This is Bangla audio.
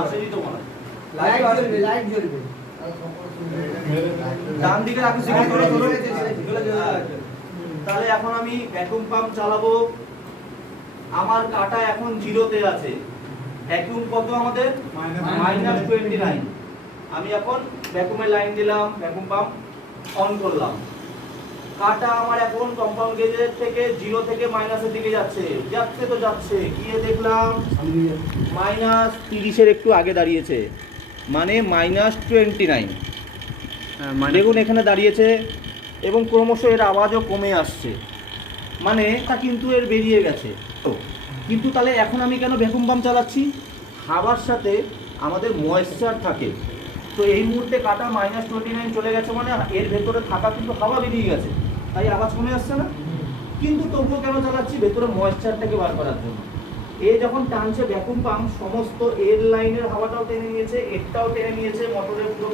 আসেনি তো মনে হয়। লাইট জ্বলবে ডান দিকে রাখো তাহলে এখন আমি ভ্যাকুয়াম পাম্প চালাবো। আমার কাটা এখন জিরোতে আছে। ভ্যাকুয়াম কত আমাদের -29। আমি এখন ভ্যাকুয়ামের লাইন দিলাম, ভ্যাকুয়াম পাম্প অন করলাম। কাটা আমার এখন কম্পাউন্ড গেজের থেকে 0 থেকে মাইনাসের দিকে যাচ্ছে, যাচ্ছে তো যাচ্ছে। গিয়ে দেখলাম -30 এর একটু আগে দাঁড়িয়েছে, মানে -29। দেখুন এখানে দাঁড়িয়েছে এবং ক্রমশ এর আওয়াজও কমে আসছে, মানে তা কিন্তু এর বেরিয়ে গেছে। তো কিন্তু তাহলে এখন আমি কেন ভ্যাকুয়াম পাম্প চালাচ্ছি? হাওয়ার সাথে আমাদের ময়েশ্চার থাকে। তো এই মুহূর্তে কাটা -29 চলে গেছে, মানে এর ভেতরে থাকা কিন্তু হাওয়া বেরিয়ে গেছে, তাই আওয়াজ কমে আসছে না। কিন্তু তবুও কেন চালাচ্ছি? ভেতরে ময়েশ্চারটাকে বার করার জন্য। এ যখন টানছে ভ্যাকুয়াম পাম্প, সমস্ত এর লাইনের হাওয়াটাও টেনে নিয়েছে, এরটাও টেনে নিয়েছে, মোটরের পুরো